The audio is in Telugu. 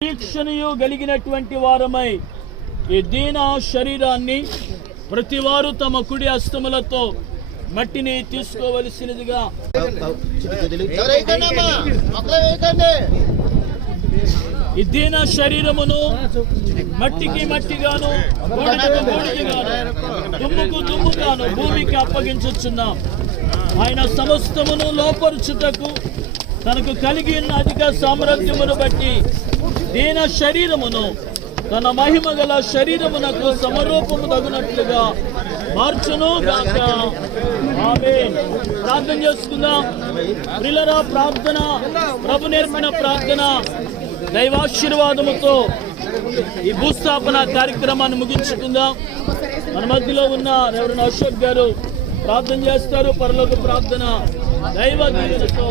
వీక్షణయు కలిగినటువంటి వారమై ఈ దీన శరీరాన్ని ప్రతివారు తమ కుడి హస్తములతో మట్టిని తీసుకోవలసినదిగా ఈ దీన శరీరమును మట్టికి మట్టిగాను బూడిదకు బూడిదగాను దుమ్ముకు దుమ్ముగాను భూమికి అప్పగించుచున్నాం. ఆయన సమస్తమును లోపరుచుటకు తనకు కలిగి ఉన్న అధిక సామర్థ్యమును బట్టి దీన శరీరమును తన మహిమ గల శరీరమునకు సమరూపము తగినట్లుగా మార్చును గాక. ఆమేన్. ప్రార్థన చేసుకుందాం. ప్రియులారా, ప్రార్థన ప్రభు నేర్పిన ప్రార్థన దైవాశీర్వాదముతో ఈ భూస్థాపన కార్యక్రమాన్ని ముగించుకుందాం. మన మధ్యలో ఉన్న రెవరెండ్ అశోక్ గారు ప్రార్థన చేస్తారు. పరలోక ప్రార్థన దైవ దీవెనతో